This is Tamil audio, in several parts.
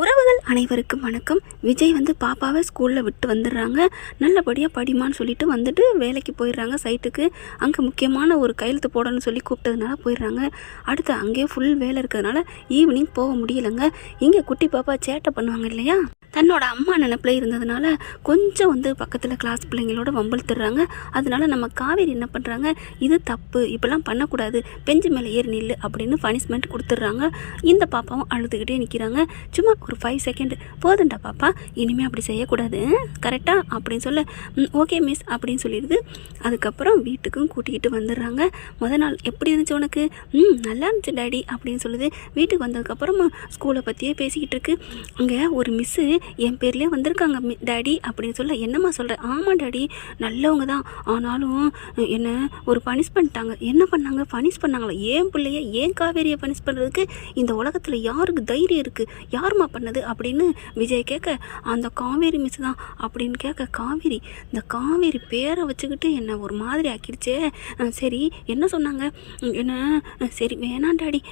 உறவுகள் அனைவருக்கும் வணக்கம். விஜய் பாப்பாவை ஸ்கூலில் விட்டு வந்துடுறாங்க. நல்லபடியாக படிமான்னு சொல்லிட்டு வந்துட்டு வேலைக்கு போயிடுறாங்க சைட்டுக்கு. அங்கே முக்கியமான ஒரு கையெழுத்து போடணும்னு சொல்லி கூப்பிட்டதுனால போயிடுறாங்க. அடுத்து அங்கேயே ஃபுல் வேலை இருக்கிறதுனால ஈவினிங் போக முடியலைங்க. இங்கே குட்டி பாப்பா சேட்டை பண்ணுவாங்க இல்லையா, தன்னோட அம்மா நினப்பில் இருந்ததுனால கொஞ்சம் பக்கத்தில் கிளாஸ் பிள்ளைங்களோட வம்பிழுத்துடுறாங்க. அதனால நம்ம காவேரி என்ன பண்ணுறாங்க, இது தப்பு, இப்போல்லாம் பண்ணக்கூடாது, பெஞ்சு மேலே ஏறி நில்லு அப்படின்னு பனிஷ்மெண்ட் கொடுத்துட்றாங்க. இந்த பாப்பாவும் அழுதுகிட்டே நிற்கிறாங்க. சும்மா ஒரு 5 செகண்ட் போதுண்டா பாப்பா, இனிமேல் அப்படி செய்யக்கூடாது கரெக்டாக அப்படின்னு சொல்ல, ஓகே மிஸ் அப்படின்னு சொல்லிடுது. அதுக்கப்புறம் வீட்டுக்கும் கூட்டிக்கிட்டு வந்துடுறாங்க. நாள் எப்படி இருந்துச்சு உனக்கு? நல்லா இருந்துச்சு டாடி அப்படின்னு சொல்லுது. வீட்டுக்கு வந்ததுக்கப்புறமா ஸ்கூலை பற்றியே பேசிக்கிட்டு இருக்கு. அங்கே ஒரு மிஸ்ஸு என் பேர்லேயே வந்திருக்காங்க டாடி அப்படின்னு சொல்ல, என்னம்மா சொல்கிறேன்? ஆமாம் டாடி, நல்லவங்க தான், ஆனாலும் என்ன ஒரு பனிஷ் பண்ணிட்டாங்க. என்ன பண்ணாங்க? பனிஷ் பண்ணாங்களா? ஏன் பிள்ளைய, ஏன் காவேரியை பனிஷ் பண்ணுறதுக்கு இந்த உலகத்தில் யாருக்கு தைரியம் இருக்குது? யாருமா பண்ணது அப்படின்னு விஜய் கேட்க, அந்த காவேரி மிஸ் தான் அப்படின்னு கேட்க, காவேரி, இந்த காவேரி பேரை வச்சுக்கிட்டு என்னை ஒரு மாதிரி ஆக்கிடுச்சே. சரி என்ன சொன்னாங்க? என்ன சரி வேணாம் டாடி,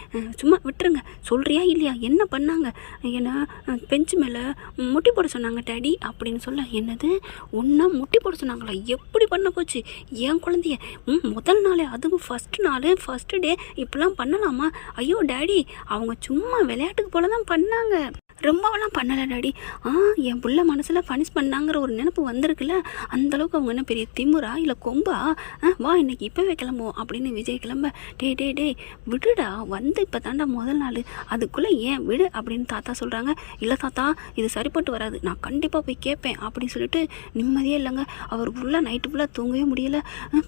சும்மா விட்டுருங்க, சொல்கிறியா இல்லையா, என்ன பண்ணாங்க? என்ன பெஞ்சு மேலே முட்டி போட சொன்னாங்க டாடி அப்படின்னு சொல்ல, என்னது ஒன்றா முட்டி போட சொன்னாங்களா? எப்படி பண்ண போச்சு என் குழந்தைய? முதல் நாளே, அதுவும் ஃபஸ்ட்டு டே இப்படிலாம் பண்ணலாமா? ஐயோ டாடி, அவங்க சும்மா விளையாட்டுக்கு போல தான் பண்ணாங்க, ரொம்பவெல்லாம் பண்ணலை டாடி. என் புள்ள மனசில் பனிஷ் பண்ணாங்கிற ஒரு நினப்பு வந்திருக்குல்ல, அந்தளவுக்கு அவங்க என்ன பெரிய திமுறா இல்லை கொம்பா? வா இன்னைக்கு இப்போவே கிளம்புவோம் அப்படின்னு விஜய் கிளம்ப, டே விடுடா, இப்போ தாண்டா முதல் நாள், அதுக்குள்ளே ஏன் விடு அப்படின்னு தாத்தா சொல்கிறாங்க. இல்லை தாத்தா, இது சரிப்பட்டு வராது, நான் கண்டிப்பாக போய் கேட்பேன் அப்படின்னு சொல்லிட்டு நிம்மதியே இல்லைங்க. அவர் ஃபுல்லாக நைட்டு ஃபுல்லாக தூங்கவே முடியலை.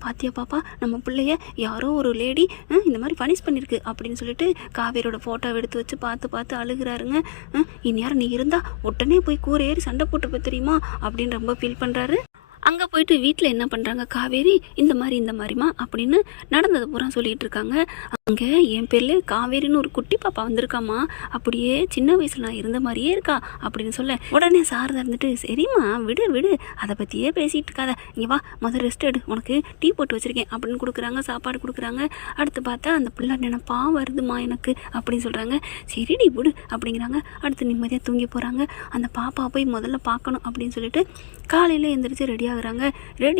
பாத்தியா பாப்பா, நம்ம பிள்ளைய யாரோ ஒரு லேடி இந்த மாதிரி பனிஷ் பண்ணியிருக்கு அப்படின்னு சொல்லிட்டு காவேரியோட ஃபோட்டோவை எடுத்து வச்சு பார்த்து அழுகிறாருங்க. இந்நேரம் நீ இருந்தா உடனே போய் கூரை ஏறி சண்டை போட்டுப்ப தெரியுமா அப்படின்னு ரொம்ப ஃபீல் பண்ணுறாரு. அங்கே போயிட்டு வீட்டில் என்ன பண்ணுறாங்க, காவேரி இந்த மாதிரிமா அப்படின்னு நடந்தது பூரா சொல்லிகிட்டு இருக்காங்க. அங்கே என் பேரில் காவேரின்னு ஒரு குட்டி பாப்பா வந்திருக்காமா, அப்படியே சின்ன வயசில் நான் இருந்த மாதிரியே இருக்கா அப்படின்னு சொல்ல, உடனே சாரதா இருந்துட்டு, சரிம்மா விடு, அதை பற்றியே பேசிகிட்டு இருக்காத, இங்கே வா முதல் ரெஸ்ட் எடு, உனக்கு டீ போட்டு வச்சுருக்கேன் அப்படின்னு கொடுக்குறாங்க, சாப்பாடு கொடுக்குறாங்க. அடுத்து பார்த்தா அந்த பிள்ளை நினைப்பா வருதுமா எனக்கு அப்படின்னு சொல்கிறாங்க. சரிடி விடு அப்படிங்கிறாங்க. அடுத்து நிம்மதியாக தூங்கி போகிறாங்க. அந்த பாப்பா போய் முதல்ல பார்க்கணும் அப்படின்னு சொல்லிட்டு காலையில் எழுந்திரிச்சு ரெடி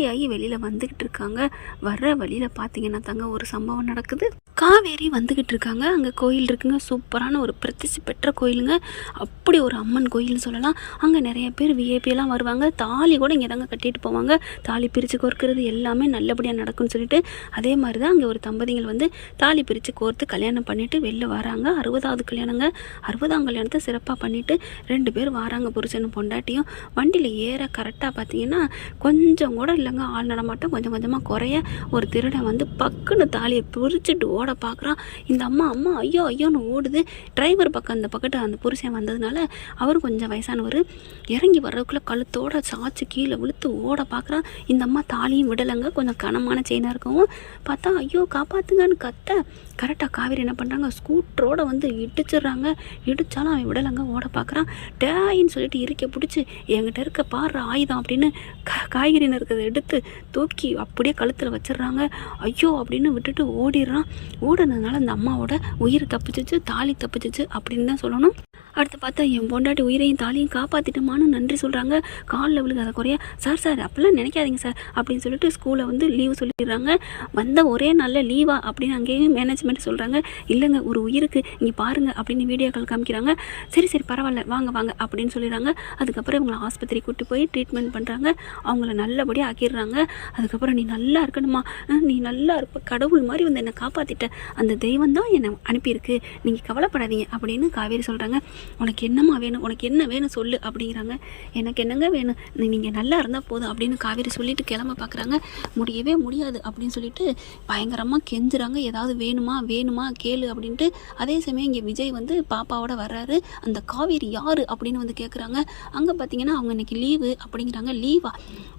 ஆகி வெளியில் வந்துக்கிட்டு இருக்காங்க. வர்ற வழியில் பார்த்தீங்கன்னா தாங்க ஒரு சம்பவம் நடக்குது. காவேரி வந்துக்கிட்டு இருக்காங்க. அங்கே கோயில் இருக்குங்க, சூப்பரான ஒரு பிரசித்தி பெற்ற கோயிலுங்க. அப்படி ஒரு அம்மன் கோயில்னு சொல்லலாம். அங்கே நிறைய பேர் விஐபியெல்லாம் வருவாங்க. தாலி கூட இங்கே தாங்க கட்டிட்டு போவாங்க. தாலி பிரித்து கோர்க்கிறது எல்லாமே நல்லபடியாக நடக்கும்னு சொல்லிட்டு, அதே மாதிரி தான் அங்கே ஒரு தம்பதிகள் தாலி பிரித்து கோர்த்து கல்யாணம் பண்ணிவிட்டு வெளில வராங்க. 60வது கல்யாணங்க. 60ஆம் கல்யாணத்தை சிறப்பாக பண்ணிவிட்டு 2 பேர் வராங்க, புருஷனும் பொண்டாட்டியும். வண்டியில் ஏற கரெக்டாக பார்த்தீங்கன்னா கொஞ்சம் கூட இல்லைங்க, ஆள் நடமாட்டம் கொஞ்சம் கொஞ்சமாக குறைய, ஒரு திருடன் பக்குன்னு தாலியை பிரிச்சுட்டு ஓட பார்க்குறான். இந்த அம்மா ஐயோன்னு ஓடுது. டிரைவர் பக்கம் அந்த புருஷன் வந்ததுனால அவர் கொஞ்சம் வயசானவர், இறங்கி வர்றதுக்குள்ளே கழுத்தோட சாச்சு கீழே விழுத்து ஓட பார்க்குறான். இந்த அம்மா தாலியும் விடலைங்க, கொஞ்சம் கனமான செயினாக இருக்கவும் பார்த்தா ஐயோ காப்பாற்றுங்கன்னு கத்த, கரெக்டாக காவேரி என்ன பண்ணுறாங்க, ஸ்கூட்டரோட இடிச்சிடுறாங்க. இடித்தாலும் அவன் விடலைங்க, ஓட பார்க்குறான். டேயின்னு சொல்லிட்டு இருக்க பிடிச்சி, என்கிட்ட இருக்க பாடுற ஆயுதம் அப்படின்னு காய்கறின்னு இருக்கிறத எடுத்து தூக்கி அப்படியே கழுத்தில் வச்சிடுறாங்க. ஐயோ அப்படின்னு விட்டுட்டு ஓடிடுறான். ஓடுனதுனால அந்த அம்மாவோட உயிர் தப்பிச்சிச்சு, தாலி தப்பிச்சிச்சு அப்படின்னு தான் சொல்லணும். அடுத்து பார்த்தா என் பொண்டாட்டி உயிரையும் தாலியும் காப்பாற்றிட்டோமான்னு நன்றி சொல்கிறாங்க. காலில் விழுகாத குறையா, சார் அப்படிலாம் நினைக்காதீங்க சார் அப்படின்னு சொல்லிட்டு ஸ்கூலில் லீவு சொல்லிடுறாங்க. வந்த ஒரே நல்ல லீவா அப்படின்னு அங்கேயும் மேனேஜ்மெண்ட் சொல்கிறாங்க. இல்லைங்க, ஒரு உயிருக்கு இங்கே பாருங்கள் அப்படின்னு வீடியோக்கள் காமிக்கிறாங்க. சரி பரவாயில்ல வாங்க அப்படின்னு சொல்லிடுறாங்க. அதுக்கப்புறம் இவங்களை ஆஸ்பத்திரி கூட்டி போய் ட்ரீட்மெண்ட் பண்ணுறாங்க. அவங்கள நல்லபடியாக ஆக்கிடுறாங்க. அதுக்கப்புறம் நீ நல்லா இருக்கணுமா, நீ நல்லா இருப்ப, கடவுள் மாதிரி என்னை காப்பாற்றிட்ட, அந்த தெய்வம் தான் என்னை அனுப்பியிருக்கு, நீங்கள் கவலைப்படாதீங்க அப்படின்னு காவேரி சொல்கிறாங்க. உனக்கு என்னம்மா வேணும், உனக்கு என்ன வேணும் சொல்லு அப்படிங்கிறாங்க. எனக்கு என்னங்க வேணும், நீங்கள் நல்லா இருந்தால் போதும் அப்படின்னு காவேரி சொல்லிட்டு கிளம்ப பார்க்குறாங்க. முடியவே முடியாது அப்படின்னு சொல்லிட்டு பயங்கரமாக கெஞ்சுறாங்க. ஏதாவது வேணுமா கேளு அப்படின்ட்டு. அதே சமயம் இங்கே விஜய் பாப்பாவோட வர்றாரு. அந்த காவேரி யார் அப்படின்னு கேட்குறாங்க. அங்கே பார்த்தீங்கன்னா அவங்க இன்னைக்கு லீவு அப்படிங்கிறாங்க. லீவா?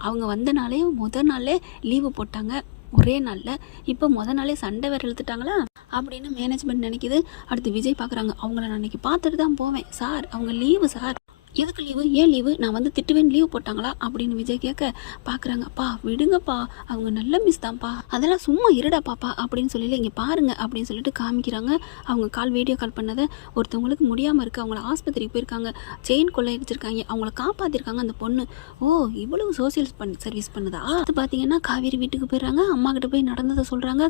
அவங்க வந்தனாலே முதல் நாளே லீவு போட்டாங்க ஒரே நாளில். இப்போ முதல் நாளே சண்டை வேறு இழுத்துட்டாங்களா அப்படின்னு மேனேஜ்மெண்ட் நினைக்கிது. அடுத்து விஜய் பார்க்குறாங்க. அவங்கள நான் அன்றைக்கி பார்த்துட்டு தான் போவேன் சார், அவங்க லீவு சார் எதுக்கு லீவு, ஏன் லீவு, நான் வந்து திட்டுவேன் லீவு போட்டாங்களா அப்படின்னு விஜய் கேட்க பார்க்குறாங்க. அப்பா விடுங்கப்பா, அவங்க நல்ல மிஸ் தான்ப்பா, அதெல்லாம் சும்மா இருடா பாப்பா அப்படின்னு சொல்லி இங்கே பாருங்க அப்படின்னு சொல்லிட்டு காமிக்கிறாங்க. அவங்க வீடியோ கால் பண்ணதை ஒருத்தவங்களுக்கு முடியாமல் இருக்குது, அவங்கள ஆஸ்பத்திரிக்கு போயிருக்காங்க, செயின் கொள்ளையடிச்சிருக்காங்க, அவங்கள காப்பாற்றிருக்காங்க அந்த பொண்ணு. ஓ இவ்வளவு சோசியல் சர்வீஸ் பண்ணுதா. அது பார்த்தீங்கன்னா காவேரி வீட்டுக்கு போயிடுறாங்க. அம்மா கிட்ட போய் நடந்ததை சொல்கிறாங்க.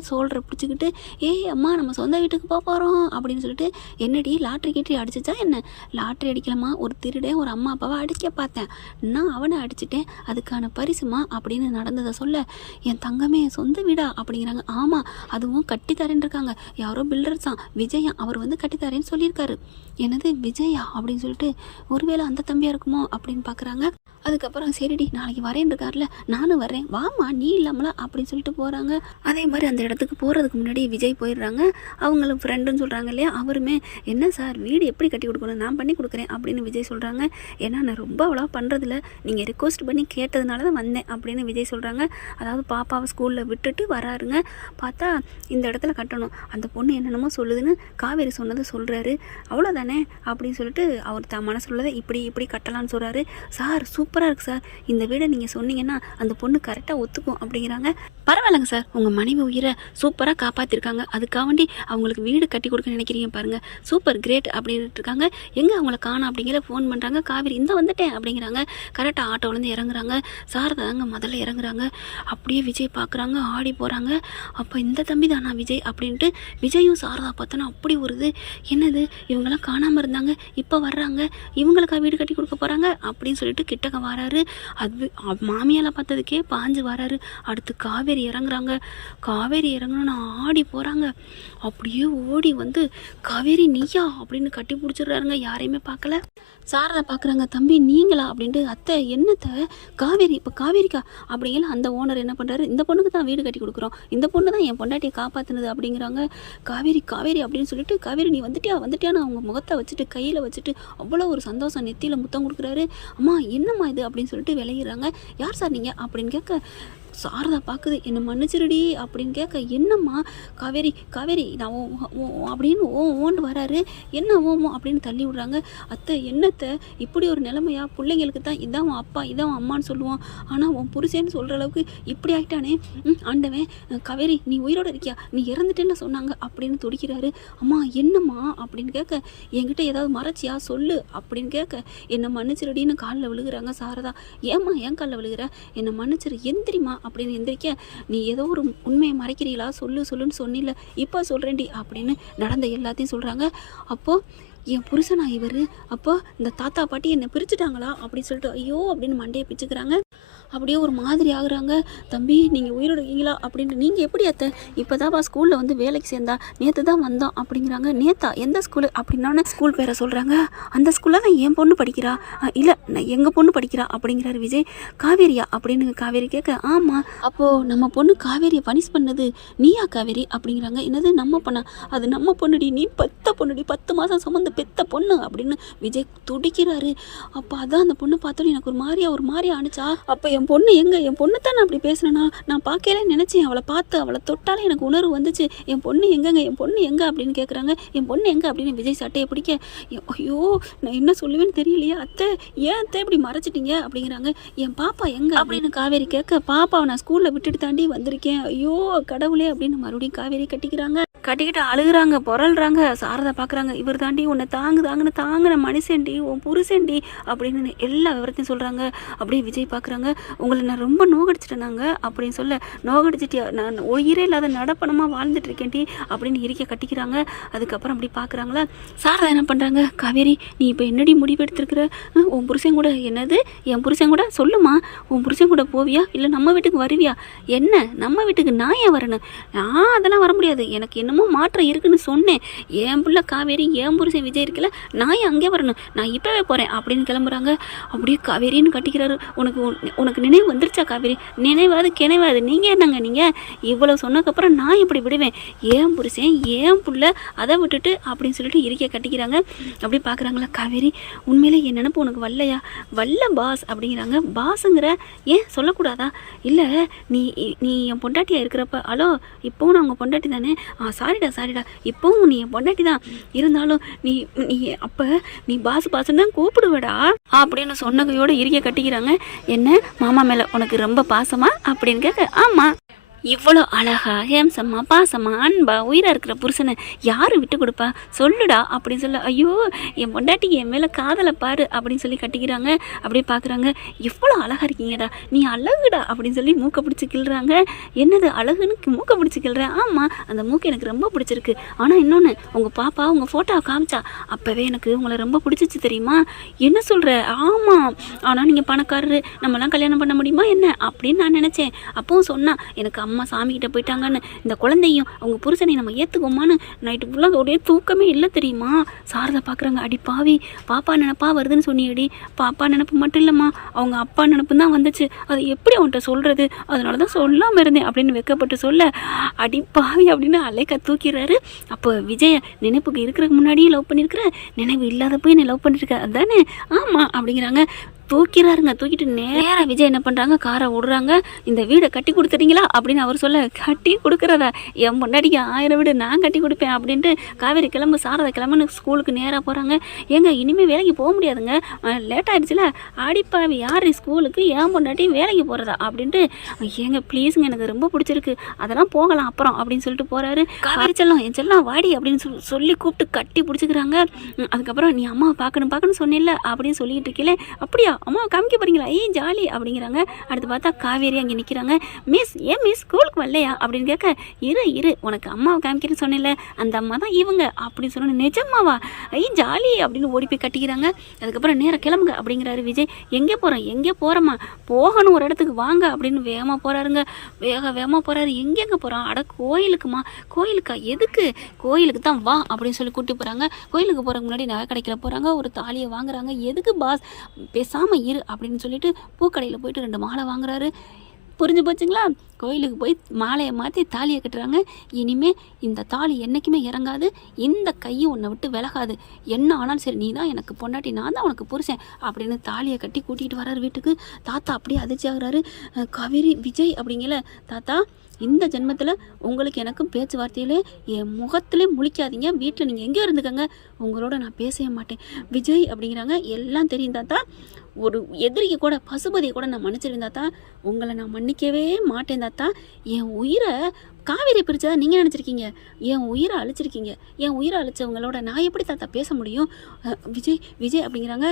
பிடிச்சிக்கிட்டு ஏய் அம்மா நம்ம சொந்த வீட்டுக்கு போகிறோம் அப்படின்னு சொல்லிட்டு, என்னடி லாட்ரி கீட்ரி அடிச்சிச்சா என்ன, லாட்ரி அடிக்கலாமா, ஒரு திருடன் ஒரு அம்மா அப்பாவை அடிக்க பார்த்தேன், நான் அவனை அடிச்சிட்டேன், அதுக்கான பரிசுமா அப்படின்னு நடந்ததை சொல்ல, என் தங்கமே சொந்த வீடா அப்படிங்கிறாங்க. ஆமாம் அதுவும் கட்டித்தரேன்னு இருக்காங்க, யாரோ பில்டர்ஸ் தான் விஜயா, அவர் வந்து கட்டித்தரேன்னு சொல்லியிருக்காரு. என்னது விஜயா அப்படின்னு சொல்லிட்டு, ஒருவேளை அந்த தம்பியாக இருக்குமோ அப்படின்னு பார்க்குறாங்க. அதுக்கப்புறம் சரிடி நாளைக்கு வரேன்னு இருக்கார்ல, நானும் வரேன் வாமா நீ இல்லாமலா அப்படின்னு சொல்லிட்டு போகிறாங்க. அதே மாதிரி அந்த இடத்துக்கு போகிறதுக்கு முன்னாடி விஜய் போயிடுறாங்க. அவங்களும் ஃப்ரெண்டுன்னு சொல்கிறாங்க இல்லையா, அவருமே என்ன சார் வீடு எப்படி கட்டி கொடுக்கணும், நான் பண்ணி கொடுக்குறேன் அப்படின்னு விஜய் சொல்கிறாங்க. ஏன்னா நான் ரொம்ப அவ்வளோ பண்ணுறதில்ல, நீங்கள் ரிக்வஸ்ட் பண்ணி கேட்டதுனால தான் வந்தேன் அப்படின்னு விஜய் சொல்கிறாங்க. அதாவது பாப்பாவை ஸ்கூலில் விட்டுட்டு வராருங்க. பார்த்தா இந்த இடத்துல கட்டணும், அந்த பொண்ணு என்னென்னமோ சொல்லுதுன்னு காவேரி சொன்னதை சொல்கிறாரு. அவ்வளோதானே அப்படின்னு சொல்லிட்டு அவர் மனசுள்ளதை இப்படி கட்டலான்னு சொல்கிறாரு. சார் சூப்பராக இருக்குது சார், இந்த வீடை நீங்கள் சொன்னீங்கன்னா அந்த பொண்ணு கரெக்டாக ஒத்துக்கும் அப்படிங்கிறாங்க. பரவாயில்லைங்க சார், உங்கள் மனைவி உயிரை சூப்பராக காப்பாற்றிருக்காங்க, அதுக்காண்டி அவங்களுக்கு வீடு கட்டி கொடுக்க நினைக்கிறீங்க பாருங்கள், சூப்பர் கிரேட் அப்படின்ட்டு இருக்காங்க. எங்கே அவங்கள காணோம் அப்படிங்கிற ஃபோன் பண்ணுறாங்க. காவேரி இந்த வந்துட்டேன் அப்படிங்கிறாங்க. கரெக்டாக ஆட்டோலேருந்து இறங்குறாங்க. சாரதா தாங்க முதல்ல இறங்குறாங்க. அப்படியே விஜய் பார்க்குறாங்க, ஆடி போகிறாங்க. அப்போ இந்த தம்பி தானா விஜய் அப்படின்ட்டு விஜயும் சாரதா பார்த்தோன்னா அப்படி வருது. என்னது இவங்கெல்லாம் காணாமல் இருந்தாங்க, இப்போ வர்றாங்க, இவங்களுக்கா வீடு கட்டி கொடுக்க போகிறாங்க அப்படின்னு சொல்லிட்டு கிட்டக்க வராரு. அது மாமியால் பார்த்ததுக்கே பாஞ்சு வராரு. அடுத்து காவேரி இறங்குறாங்க. காவேரி இறங்கணும்னு ஆடி போகிறாங்க. அப்படியே ஓடி வந்து காவேரி நீயா அப்படின்னு கட்டி பிடிச்சிடுறாருங்க. யாரையுமே பார்க்கல. சாரதை பார்க்குறாங்க. தம்பி நீங்களா அப்படின்ட்டு, அத்தை என்னத்தை காவேரி, இப்போ காவேரிக்கா அப்படிங்கிற அந்த ஓனர் என்ன பண்ணுறாரு, இந்த பொண்ணுக்கு தான் வீடு கட்டி கொடுக்குறோம், இந்த பொண்ணு தான் என் பொண்டாட்டியை காப்பாற்றினது அப்படிங்கிறாங்க. காவேரி காவேரி அப்படின்னு சொல்லிட்டு, காவேரி நீ வந்துட்டியான்னு அவங்க முகத்தை வச்சுட்டு கையில் வச்சுட்டு அவ்வளோ ஒரு சந்தோஷம், நெத்தியில் முத்தம் கொடுக்குறாரு. அம்மா என்னம்மா இது அப்படின்னு சொல்லிட்டு விளையிறாங்க. யார் சார் நீங்கள் அப்படின்னு கேட்க, சாரதா பார்க்குது. என்னை மன்னிச்சிருடி அப்படின்னு கேட்க, என்னம்மா காவேரி காவேரி நான் அப்படின்னு ஓண்டு வராரு. என்ன ஓமோ அப்படின்னு தள்ளி விடுறாங்க. அத்தை என்னத்தை இப்படி ஒரு நிலைமையா, பிள்ளைங்களுக்கு தான் இதான் உன் அப்பா இதான் உன் அம்மான்னு சொல்லுவான், ஆனால் உன் புருஷன்னு சொல்கிற அளவுக்கு இப்படி ஆகிட்டானே ஆண்டவன். காவேரி நீ உயிரோட இருக்கியா, நீ இறந்துட்டேன்னு சொன்னாங்க அப்படின்னு துடிக்கிறாரு. அம்மா என்னம்மா அப்படின்னு கேட்க, என்கிட்ட ஏதாவது மறைச்சியா சொல்லு அப்படின்னு கேட்க, என்னை மன்னிச்சிருடின்னு காலில் விழுகிறாங்க சாரதா. ஏம்மா ஏன் காலில் விழுகிற, என்னை மன்னிச்சிரு எந்திரிமா அப்படின்னு எந்திரிக்க, நீ ஏதோ ஒரு உண்மையை மறைக்கிறீங்களா, சொல்லுன்னு சொன்னில்ல, இப்போ சொல்கிறேன்டி அப்படின்னு நடந்த எல்லாத்தையும் சொல்கிறாங்க. அப்போது என் புருஷனா இவர், அப்போ இந்த தாத்தா பாட்டி என்னை பிரிச்சுட்டாங்களா அப்படின்னு சொல்லிட்டு ஐயோ அப்படின்னு மண்டையை பிச்சுக்கிறாங்க. அப்படியே ஒரு மாதிரி ஆகுறாங்க. தம்பி நீங்கள் உயிரோடு இருக்கீங்களா அப்படின்ட்டு, நீங்கள் எப்படி அத்தை, இப்போ தான்ப்பா ஸ்கூலில் வந்து வேலைக்கு சேர்ந்தா, நேற்று தான் வந்தோம் அப்படிங்கிறாங்க. நேத்தா எந்த ஸ்கூலு அப்படின்னா ஸ்கூல் பேரை சொல்கிறாங்க. அந்த ஸ்கூலில் தான் என் பொண்ணு படிக்கிறா, இல்லை நான் எங்கள் பொண்ணு படிக்கிறா அப்படிங்கிறாரு விஜய். காவேரியா அப்படின்னு காவேரி கேட்க, ஆமாம் அப்போது நம்ம பொண்ணு காவேரியை பனிஷ் பண்ணது நீயா காவேரி அப்படிங்கிறாங்க. என்னது நம்ம பொண்ணா, அது நம்ம பொண்ணுடி, நீ பெத்த பொண்ணுடி, 10 மாதம் சுமந்து பெத்த பொண்ணு அப்படின்னு விஜய் துடிக்கிறாரு. அப்போ அதான் அந்த பொண்ணு பார்த்தோன்னு எனக்கு ஒரு மாதிரியா அனுச்சா. அப்போ என் பொண்ணு எங்கே, என் பொண்ணு தான் நான் அப்படி பேசுனேன்னா, நான் பார்க்கல நினச்சேன், அவளை பார்த்து அவளை தொட்டாலே எனக்கு உணர்வு வந்துச்சு, என் பொண்ணு எங்கேங்க, என் பொண்ணு எங்கே அப்படின்னு கேட்குறாங்க. என் பொண்ணு எங்கே அப்படின்னு விஜய் சட்டையை பிடிக்க, ஐயோ நான் என்ன சொல்லுவேன்னு தெரியலையே அத்தை, ஏன் அத்தை இப்படி மறைச்சிட்டீங்க அப்படிங்கிறாங்க. என் பாப்பா எங்கே அப்படின்னு காவேரி கேட்க, பாப்பாவை நான் ஸ்கூலில் விட்டுட்டு தாண்டி வந்திருக்கேன், ஐயோ கடவுளே அப்படின்னு மறுபடியும் காவேரி கட்டிக்கிட்டு அழுகுறாங்க, புரள்றாங்க. சாரதை பார்க்குறாங்க. இவர் தாண்டி உன்னை தாங்கின மனுஷன்டி, உன் புருஷன்டி அப்படின்னு எல்லா விவரத்தையும் சொல்கிறாங்க. அப்படியே விஜய் பார்க்குறாங்க. உங்களை நான் ரொம்ப நோகடிச்சிட்டேனாங்க அப்படின்னு சொல்ல, நோகடிச்சிட்டியா, நான் உயிரே இல்லாத நடப்பணமாக வாழ்ந்துட்டு இருக்கேன்டி அப்படின்னு இறுக்க கட்டிக்கிறாங்க. அதுக்கப்புறம் அப்படி பார்க்குறாங்களா. சாரதா என்ன பண்ணுறாங்க, காவேரி நீ இப்போ என்னடி முடிவு எடுத்துருக்குற, உன் புருஷன் கூட, என்னது என் புருஷன் கூட சொல்லுமா, உன் புருஷன் கூட போவியா இல்லை நம்ம வீட்டுக்கு வருவியா, என்ன நம்ம வீட்டுக்கு நான் ஏன் வரணும், நான் அதெல்லாம் வர முடியாது, எனக்கு என்னமோ மாற்றம் இருக்குன்னு சொன்னேன், என் பிள்ளை காவேரி என் புருஷன் விஜய் இருக்குல்ல, நான் ஏன் அங்கே வரணும், நான் இப்போவே போகிறேன் அப்படின்னு கிளம்புறாங்க. அப்படியே காவேரின்னு கட்டிக்கிறாரு. உனக்கு நினைவு வந்துருச்சா காவேரி, நினைவாது கிணைவாது, நீங்கள் என்னங்க நீங்கள் இவ்வளோ சொன்னதுக்கப்புறம் நான் இப்படி விடுவேன், ஏன் புருஷன் ஏன் புள்ள அதை விட்டுட்டு அப்படின்னு சொல்லிட்டு இறுக்கிய கட்டிக்கிறாங்க. அப்படி பார்க்குறாங்களா. காவேரி உண்மையிலே என் நினப்பு உனக்கு வல்லையா, வல்ல பாஸ் அப்படிங்கிறாங்க. பாஸுங்கிற ஏன் சொல்லக்கூடாதா, இல்லை நீ என் பொண்டாட்டியாக இருக்கிறப்ப, ஹலோ இப்போவும் நான் உங்கள் பொண்டாட்டி தானே, சாரிடா இப்போவும் நீ என் பொண்டாட்டி தான், இருந்தாலும் நீ நீ அப்போ நீ பாசுன்னு தான் கூப்பிடுவடா அப்படின்னு சொன்னகையோடு இறுகிய கட்டிக்கிறாங்க. என்ன மாமா மேலே உனக்கு ரொம்ப பாசமா அப்படின்னு கேட்க, ஆமாம். இவ்வளோ அழகா ஹேம்சம்மா பாசமா அன்பா உயிராக இருக்கிற புருஷனை யார் விட்டு கொடுப்பா சொல்லுடா அப்படின்னு சொல்ல, ஐயோ என் பொண்டாட்டி என் மேலே காதலை பாரு அப்படின்னு சொல்லி கட்டிக்கிறாங்க. அப்படியே பார்க்குறாங்க, எவ்வளோ அழகாக இருக்கீங்கடா, நீ அழகுடா அப்படின்னு சொல்லி மூக்கை பிடிச்சி கிள்றாங்க. என்னது அழகுன்னு மூக்கை பிடிச்சி கிள்றேன்? ஆமாம், அந்த மூக்கு எனக்கு ரொம்ப பிடிச்சிருக்கு. ஆனால் இன்னொன்று, உங்கள் பாப்பா உங்கள் ஃபோட்டோவை காமிச்சா அப்போவே எனக்கு உங்களை ரொம்ப பிடிச்சிச்சு தெரியுமா? என்ன சொல்கிற? ஆமாம், ஆனால் நீங்கள் பணக்காரரு, நம்மலாம் கல்யாணம் பண்ண முடியுமா என்ன அப்படின்னு நான் நினச்சேன். அப்பவும் சொன்னா எனக்கு அம்மா சாமிக்கிட்ட போயிட்டாங்கன்னு, இந்த குழந்தையும் அவங்க புருஷனை நம்ம ஏற்றுக்கோமான்னு நைட்டு ஃபுல்லாக ஒரே தூக்கமே இல்லை தெரியுமா? சாரதா பார்க்குறாங்க, அடி பாவி, பாப்பா நினப்பா வருதுன்னு சொன்னியடி. பாப்பா நினப்பு மட்டும் இல்லைம்மா, அவங்க அப்பா நினப்பு தான் வந்துச்சு. அதை எப்படி அவன்கிட்ட சொல்கிறது, அதனால தான் சொல்லாமல் இருந்தேன் அப்படின்னு வெக்கப்பட்டு சொல்ல, அடி பாவி அப்படின்னு அலைக்க தூக்கிறாரு. அப்போ விஜய நினைப்புக்கு இருக்கிறதுக்கு முன்னாடியே லவ் பண்ணியிருக்கிற, நினைவு இல்லாதப்போ என்னை லவ் பண்ணியிருக்க அதுதானே? ஆமாம் அப்படிங்கிறாங்க. தூக்கிறாருங்க. தூக்கிட்டு நேராக விஜய் என்ன பண்ணுறாங்க, காரை விடுறாங்க. இந்த வீடை கட்டி கொடுத்துட்டீங்களா அப்படின்னு அவர் சொல்ல, கட்டி கொடுக்குறதா? என் முன்னாடிக்கு 1000 வீடு நான் கட்டி கொடுப்பேன் அப்படின்ட்டு காவேரி கிளம்பு சாரதா கிளம்புன்னு ஸ்கூலுக்கு நேராக போகிறாங்க. ஏங்க இனிமேல் வேலைக்கு போக முடியாதுங்க, லேட் ஆகிடுச்சுல. ஆடிப்பாவி யார் ஸ்கூலுக்கு என் பொண்டாட்டி வேலைக்கு போகிறதா அப்படின்ட்டு, ஏங்க ப்ளீஸுங்க எனக்கு ரொம்ப பிடிச்சிருக்கு, அதெல்லாம் போகலாம் அப்புறம் அப்படின்னு சொல்லிட்டு போகிறாரு. காவேரி செல்லம் என் செல்லம் வாடி அப்படின்னு சொல்லி கூப்பிட்டு கட்டி பிடிச்சிக்கிறாங்க. அதுக்கப்புறம் நீ அம்மாவை பார்க்கணும் சொன்னில்ல அப்படின்னு சொல்லிட்டு இருக்கீங்களே, அப்படியா அம்மா காமிக்க போகிறீங்களா? ஜாலி அப்படிங்கிறாங்க. அடுத்து பார்த்தா காவேரி அங்கே நிற்கிறாங்க. மிஸ் ஏன் மிஸ் ஸ்கூலுக்கு வரலையா அப்படின்னு கேட்க, இரு உனக்கு அம்மாவை காமிக்கிறேன்னு சொன்னேன்ல, அந்த அம்மா தான் இவங்க அப்படின்னு சொன்ன. நிஜம்மாவா? ஜாலி அப்படின்னு ஓடி போய் கட்டிக்கிறாங்க. அதுக்கப்புறம் நேராக கிளம்புங்க அப்படிங்கிறாரு விஜய். எங்கே போகிறோம்மா? போகணும் ஒரு இடத்துக்கு வாங்க அப்படின்னு வேகமாக போகிறாருங்க. வேகமாக போகிறாரு. எங்கெங்கே போகிறான்? அட கோயிலுக்குமா? கோயிலுக்கா? எதுக்கு? கோயிலுக்கு தான் வா அப்படின்னு சொல்லி கூட்டி போகிறாங்க. கோயிலுக்கு போகிறதுக்கு முன்னாடி நகை கடைக்கிற போகிறாங்க. ஒரு தாலியை வாங்குறாங்க. எதுக்கு பாஸ், பேசாமல் இரு அப்படின்னு சொல்லிட்டு பூக்கடையில் போயிட்டு 2 மாலை வாங்குறாரு. புரிஞ்சு போச்சுங்களா? கோயிலுக்கு போய் மாலையை மாற்றி தாலியை கட்டுறாங்க. இனிமேல் இந்த தாலி என்றைக்குமே இறங்காது, இந்த கையும் உன்னை விட்டு விலகாது, என்ன ஆனாலும் சரி, நீ தான் எனக்கு பொண்டாட்டி, நான் தான் உனக்கு புருஷன் அப்படின்னு தாலியை கட்டி கூட்டிகிட்டு வர்றாரு வீட்டுக்கு. தாத்தா அப்படியே அதிர்ச்சி ஆகுறாரு. காவேரி விஜய் அப்படிங்கல, தாத்தா இந்த ஜென்மத்தில் உங்களுக்கு எனக்கும் பேச்சுவார்த்தையிலே என் முகத்திலே முழிக்காதீங்க, வீட்டில் நீங்கள் எங்கேயோ இருந்துக்கங்க, உங்களோட நான் பேசவே மாட்டேன் விஜய் அப்படிங்கிறாங்க. எல்லாம் தெரியும் தாத்தா, ஒரு எதிரிக்கு கூட, பசுபதியை கூட நான் மன்னிச்சிருந்தா தான், உங்களை நான் மன்னிக்கவே மாட்டேன் தாத்தா. என் உயிரை காவேரி பிரிச்சதா நீங்கள் நினச்சிருக்கீங்க, என் உயிரை அழிச்சிருக்கீங்க. என் உயிரை அழிச்சவங்களோட நான் எப்படி தாத்தா பேச முடியும்? விஜய் அப்படிங்கிறாங்க.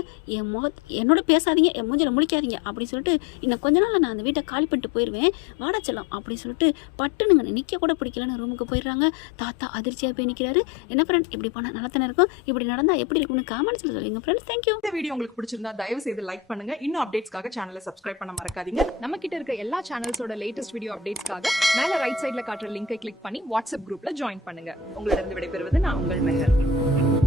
என்னோட பேசாதீங்க, என் மூஞ்சில் முழிக்காதீங்க அப்படின்னு சொல்லிட்டு, இன்னும் கொஞ்ச நாள் நான் அந்த வீட்டை காலி பண்ணிட்டு போயிடுவேன், வாடச்சலாம் அப்படின்னு சொல்லிட்டு பட்டுனுங்க நிற்க கூட பிடிக்கலன்னு ரூமுக்கு போயிடுறாங்க. தாத்தா அதிர்ச்சியாக போய் நிற்கிறாரு. என்ன ஃப்ரெண்ட், இப்படி போனால் நல்லா தானே இருக்கும், இப்படி நடந்தால் எப்படி இருக்கும்னு காமெண்ட்ஸில் சொல்லுங்க ஃப்ரெண்ட்ஸ். தேங்க்யூ. இந்த வீடியோ உங்களுக்கு பிடிச்சிருந்தா தயவு செய்து லைக் பண்ணுங்க. இன்னும் அப்டேட்ஸ்க்காக சேனலை சப்ஸ்கிரைப் பண்ண மறக்காதீங்க. நம்ம கிட்ட இருக்க எல்லா சேனல்ஸோட லேட்டஸ்ட் வீடியோ அப்டேட்ஸ்க்காக மேல ரைட் சைடுல காட்டுற லிங்கை கிளிக் பண்ணி வாட்ஸ்அப் குரூப்ல ஜாயின் பண்ணுங்க. உங்களிடம் விடைபெறுவது நான் உங்கள் மெஹர்.